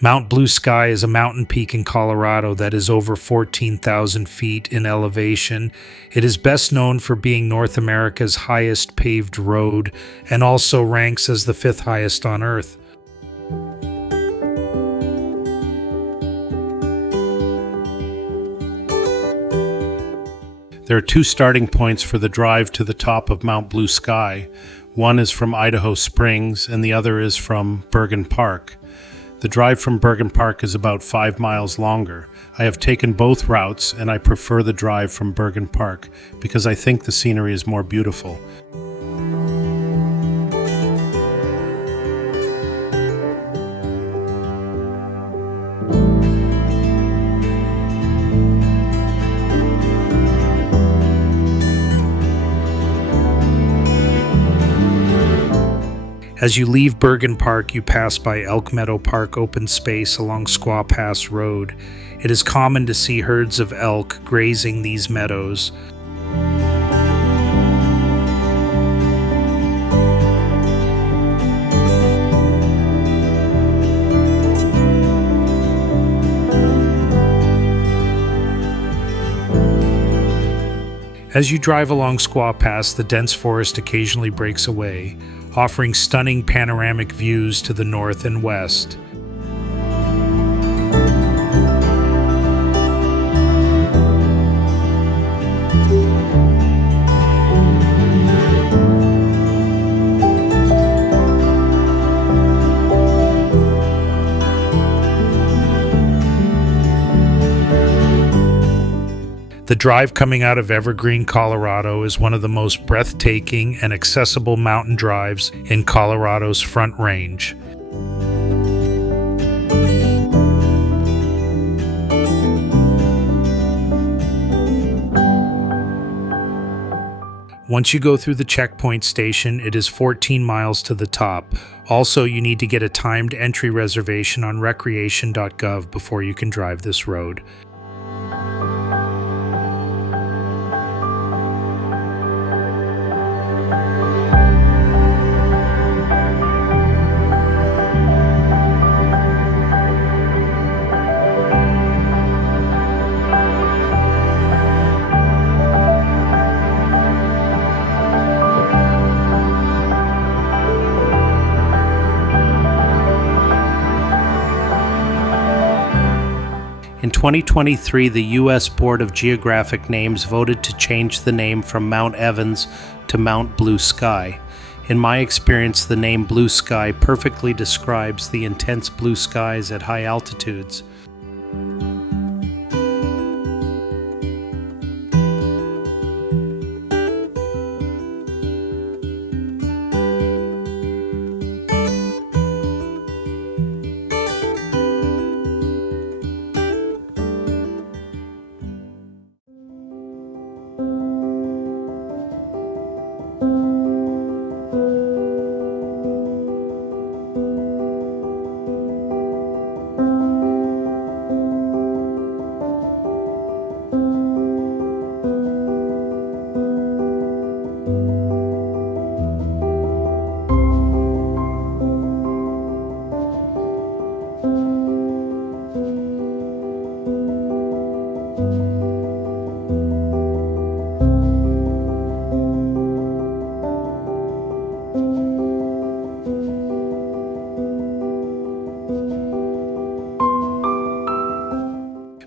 Mount Blue Sky is a mountain peak in Colorado that is over 14,000 feet in elevation. It is best known for being North America's highest paved road and also ranks as the fifth highest on Earth. There are two starting points for the drive to the top of Mount Blue Sky. One is from Idaho Springs and the other is from Bergen Park. The drive from Bergen Park is about 5 miles longer. I have taken both routes and I prefer the drive from Bergen Park because I think the scenery is more beautiful. As you leave Bergen Park, you pass by Elk Meadow Park open space along Squaw Pass Road. It is common to see herds of elk grazing these meadows. As you drive along Squaw Pass, the dense forest occasionally breaks away, offering stunning panoramic views to the north and west. The drive coming out of Evergreen, Colorado is one of the most breathtaking and accessible mountain drives in Colorado's Front Range. Once you go through the checkpoint station, it is 14 miles to the top. Also, you need to get a timed entry reservation on recreation.gov before you can drive this road. In 2023, the U.S. Board of Geographic Names voted to change the name from Mount Evans to Mount Blue Sky. In my experience, the name Blue Sky perfectly describes the intense blue skies at high altitudes.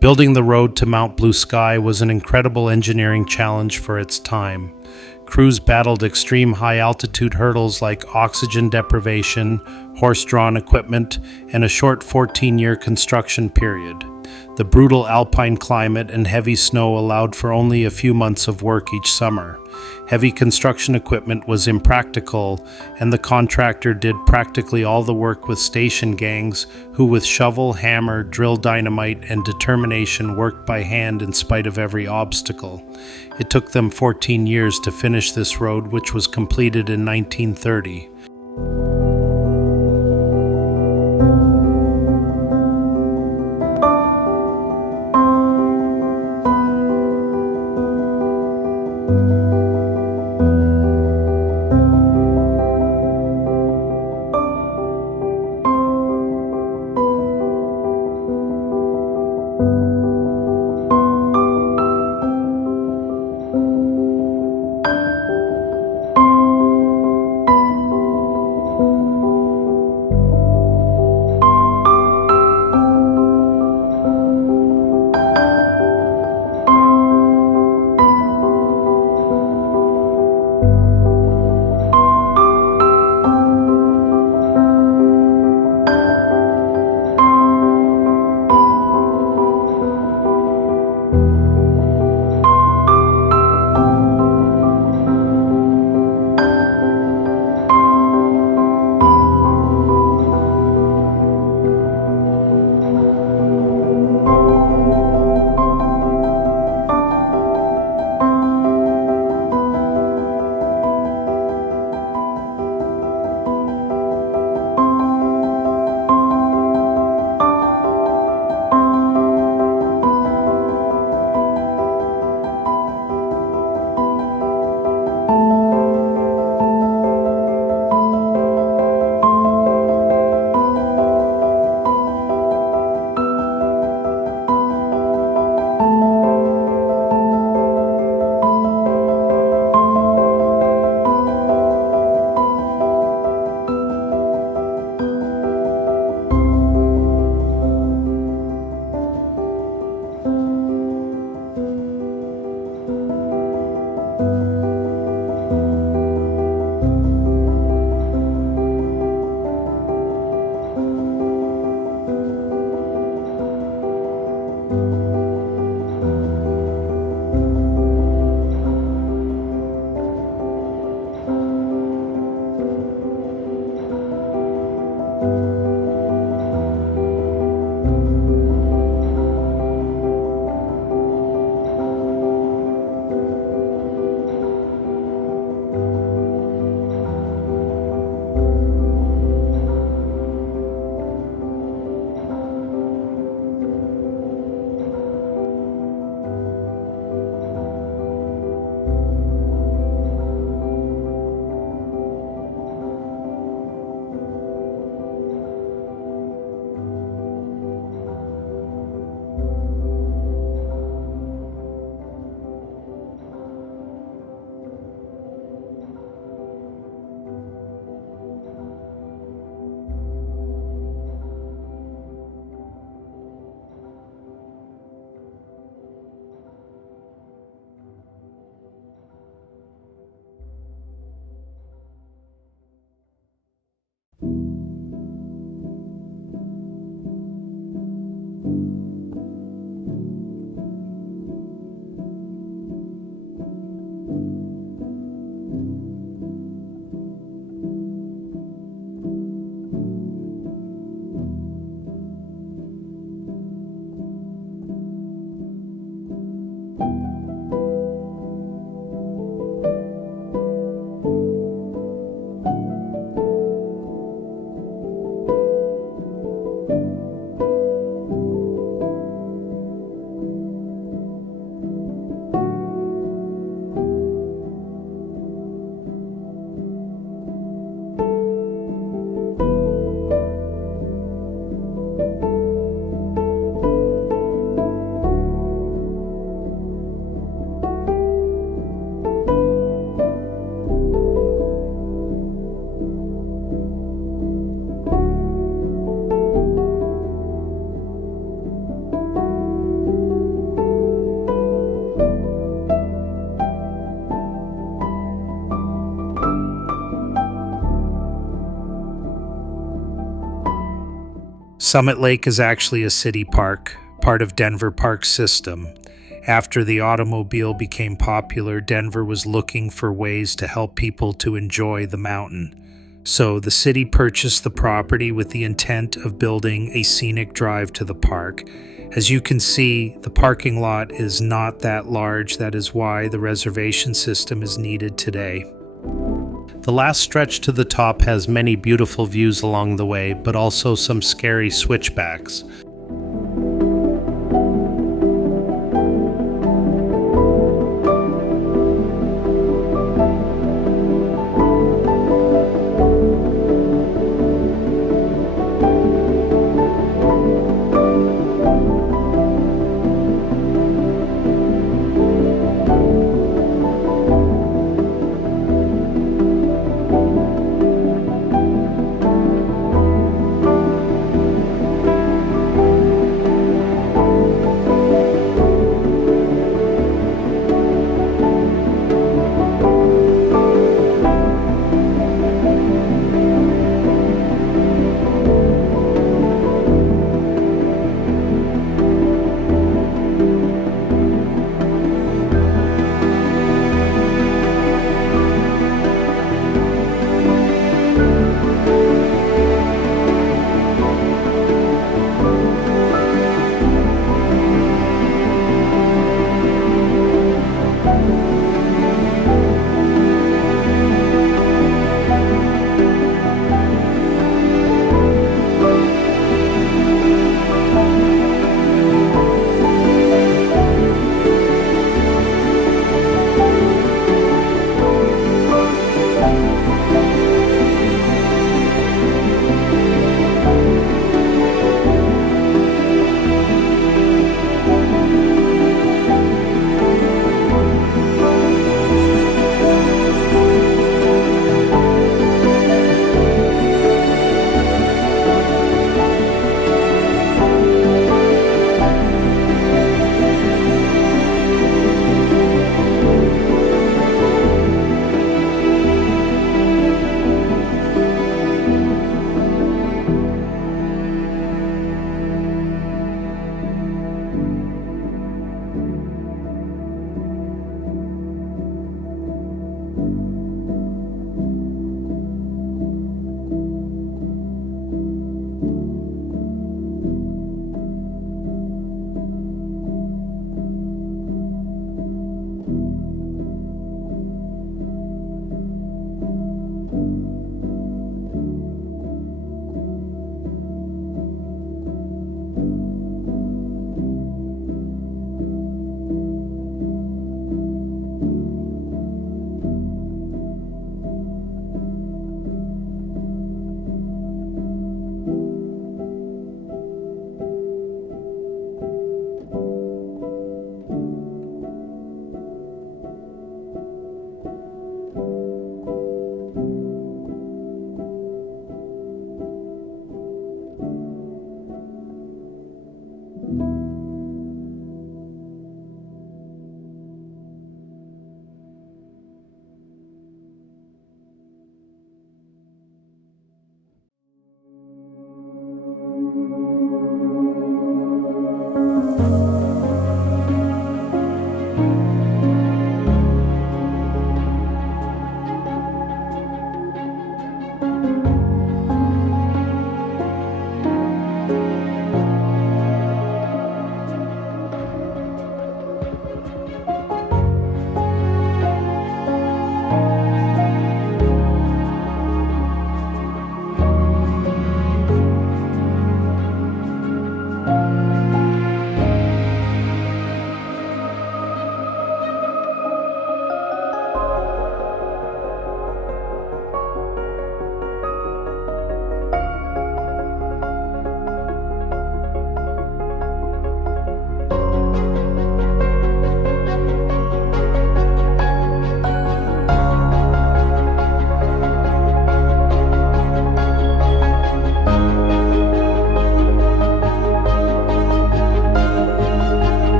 Building the road to Mount Blue Sky was an incredible engineering challenge for its time. Crews battled extreme high-altitude hurdles like oxygen deprivation, horse-drawn equipment, and a short 14-year construction period. The brutal alpine climate and heavy snow allowed for only a few months of work each summer. Heavy construction equipment was impractical, and the contractor did practically all the work with station gangs who with shovel, hammer, drill dynamite, and determination worked by hand in spite of every obstacle. It took them 14 years to finish this road, which was completed in 1930. Summit Lake is actually a city park, part of Denver Park System. After the automobile became popular, Denver was looking for ways to help people to enjoy the mountain. So the city purchased the property with the intent of building a scenic drive to the park. As you can see, the parking lot is not that large. That is why the reservation system is needed today. The last stretch to the top has many beautiful views along the way, but also some scary switchbacks.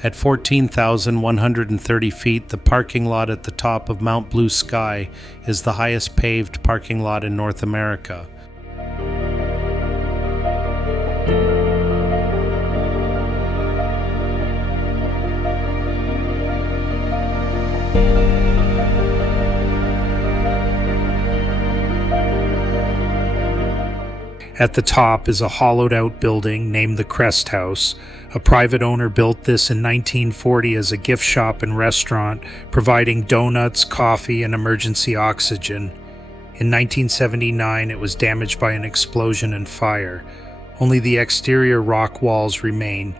At 14,130 feet, the parking lot at the top of Mount Blue Sky is the highest paved parking lot in North America. At the top is a hollowed-out building named the Crest House. A private owner built this in 1940 as a gift shop and restaurant, providing donuts, coffee, and emergency oxygen. In 1979, it was damaged by an explosion and fire. Only the exterior rock walls remain.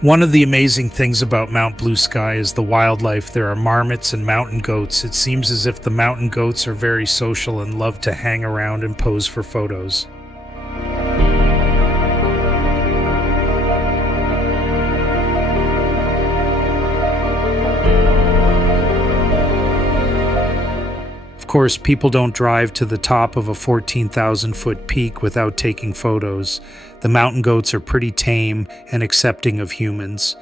One of the amazing things about Mount Blue Sky is the wildlife. There are marmots and mountain goats. It seems as if the mountain goats are very social and love to hang around and pose for photos. Of course, people don't drive to the top of a 14,000-foot peak without taking photos. The mountain goats are pretty tame and accepting of humans.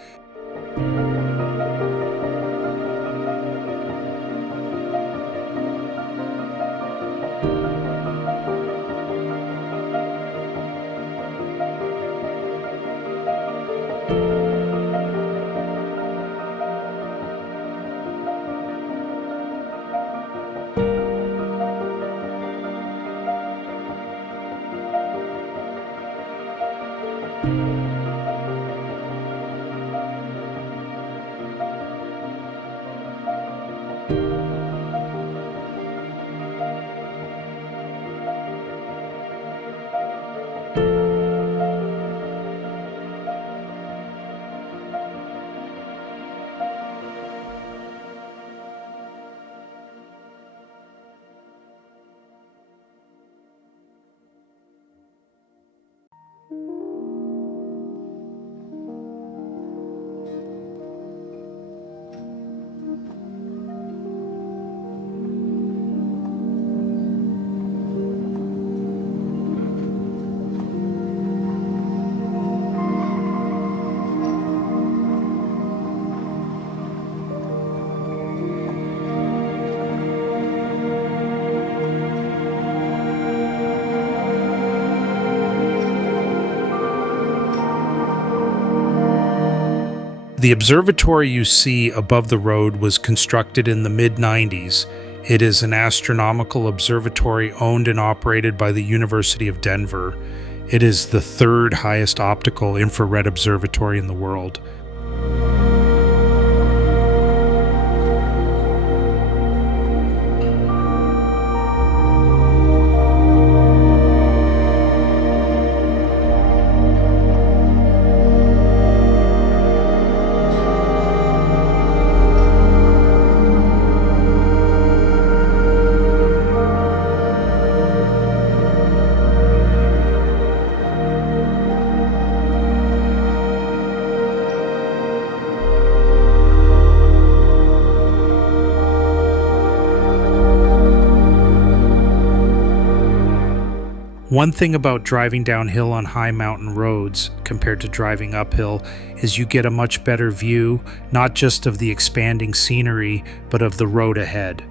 The observatory you see above the road was constructed in the mid-90s. It is an astronomical observatory owned and operated by the University of Denver. It is the third highest optical infrared observatory in the world. One thing about driving downhill on high mountain roads compared to driving uphill is you get a much better view, not just of the expanding scenery, but of the road ahead.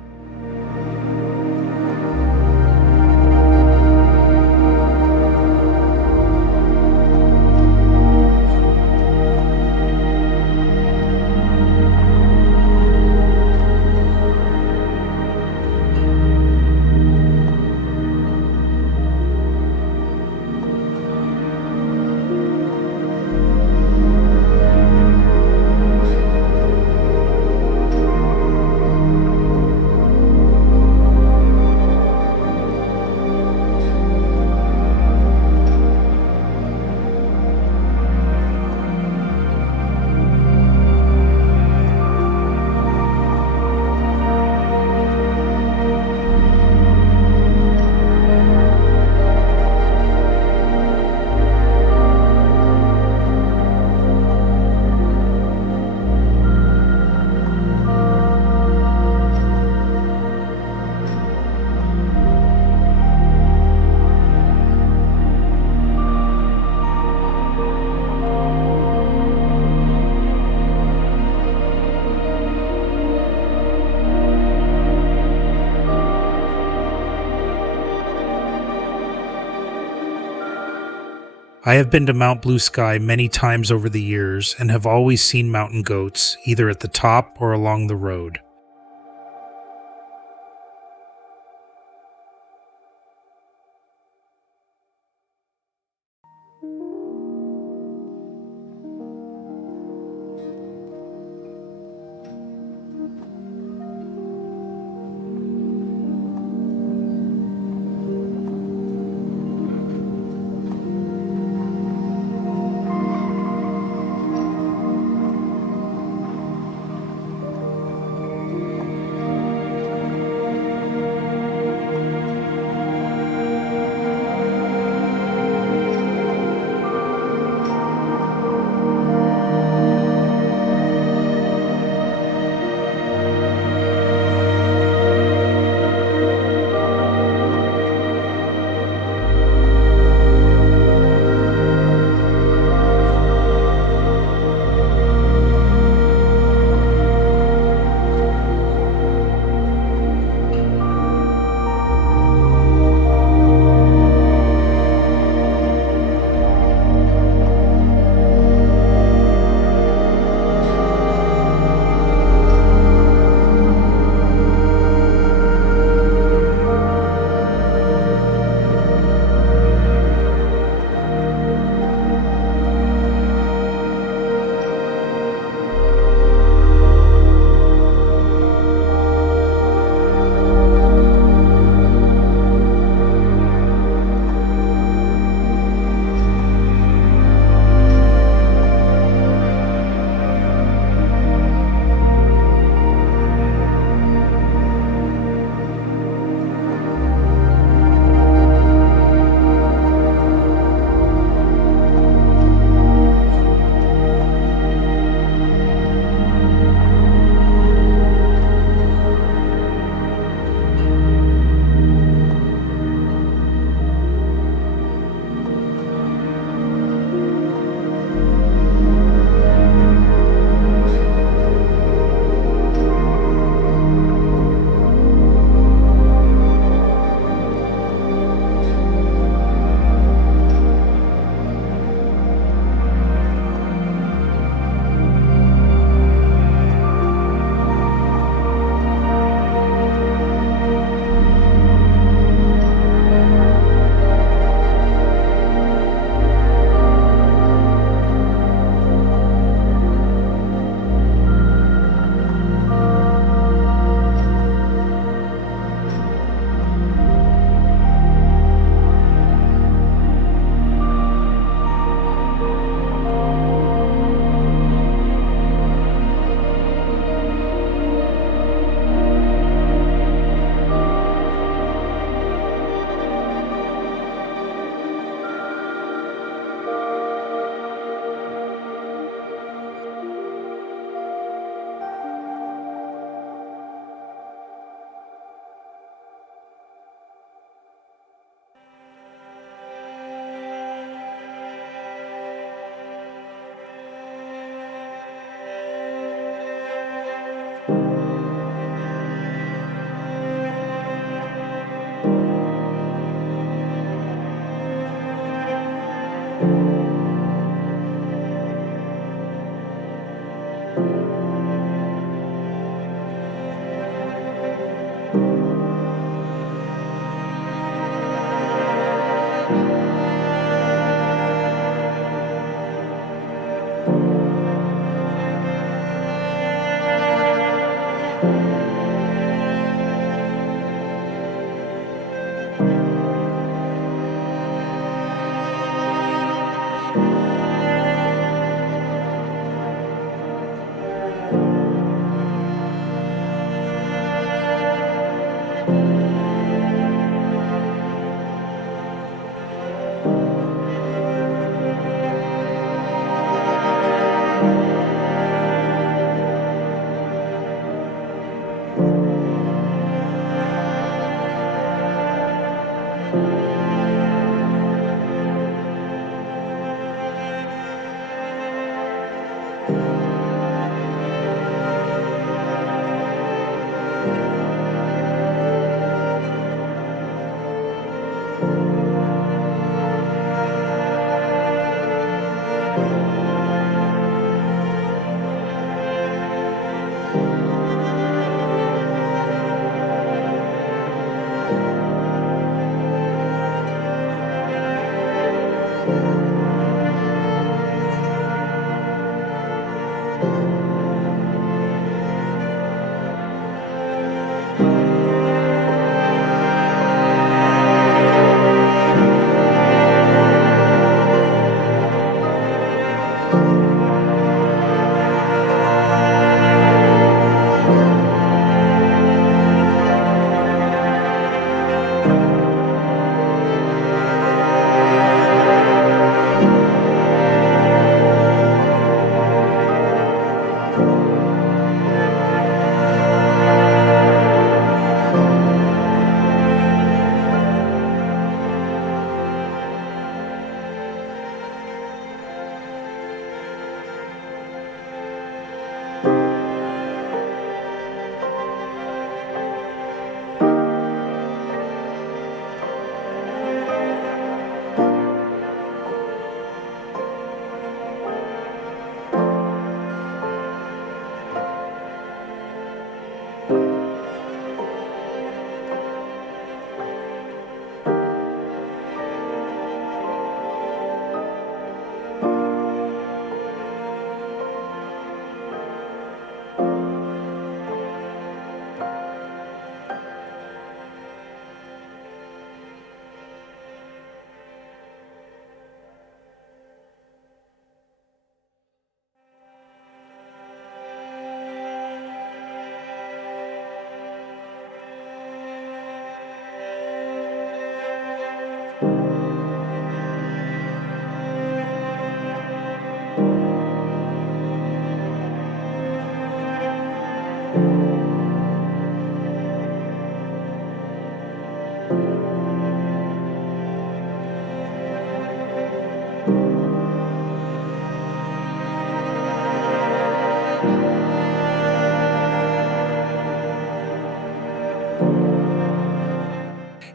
I have been to Mount Blue Sky many times over the years and have always seen mountain goats, either at the top or along the road.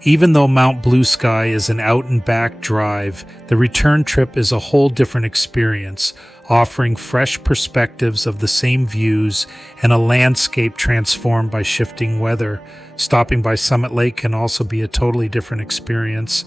Even though Mount Blue Sky is an out and back drive, the return trip is a whole different experience, offering fresh perspectives of the same views and a landscape transformed by shifting weather. Stopping by Summit Lake can also be a totally different experience.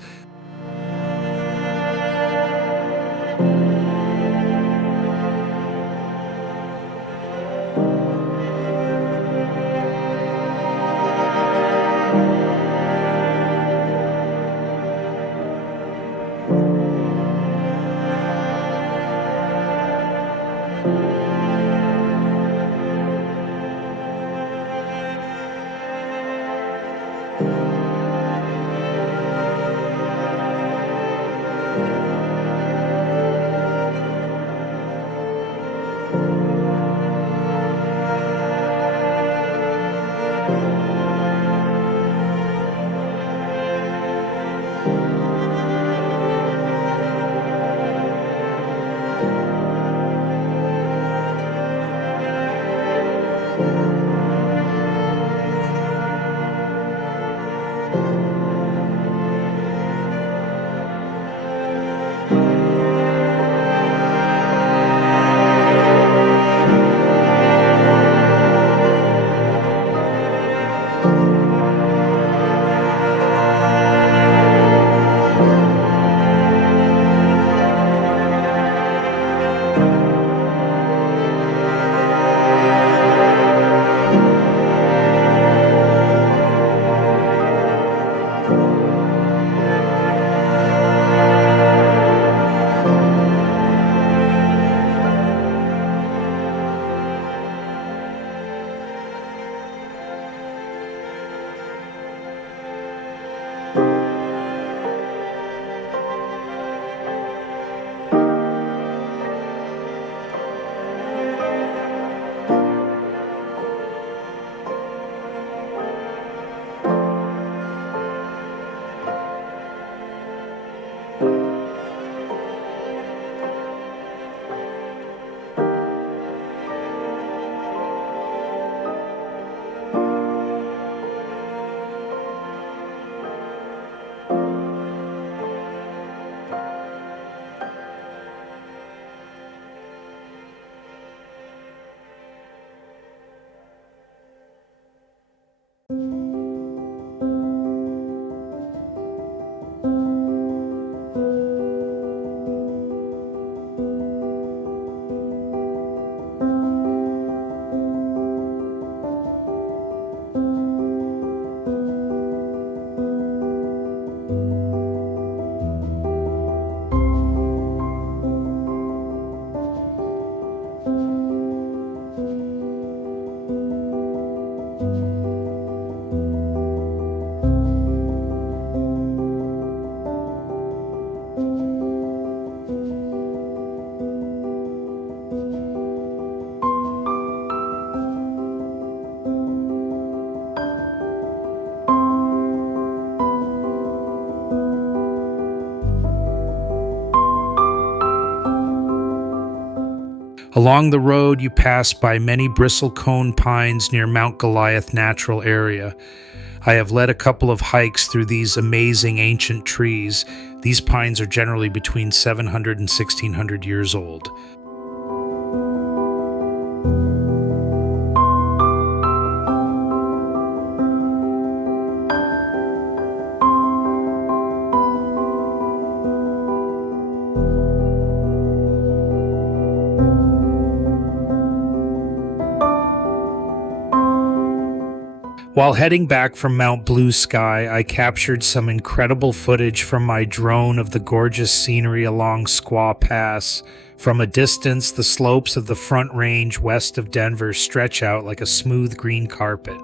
Along the road, you pass by many bristlecone pines near Mount Goliath Natural Area. I have led a couple of hikes through these amazing ancient trees. These pines are generally between 700 and 1600 years old. While heading back from Mount Blue Sky, I captured some incredible footage from my drone of the gorgeous scenery along Squaw Pass. From a distance, the slopes of the Front Range west of Denver stretch out like a smooth green carpet.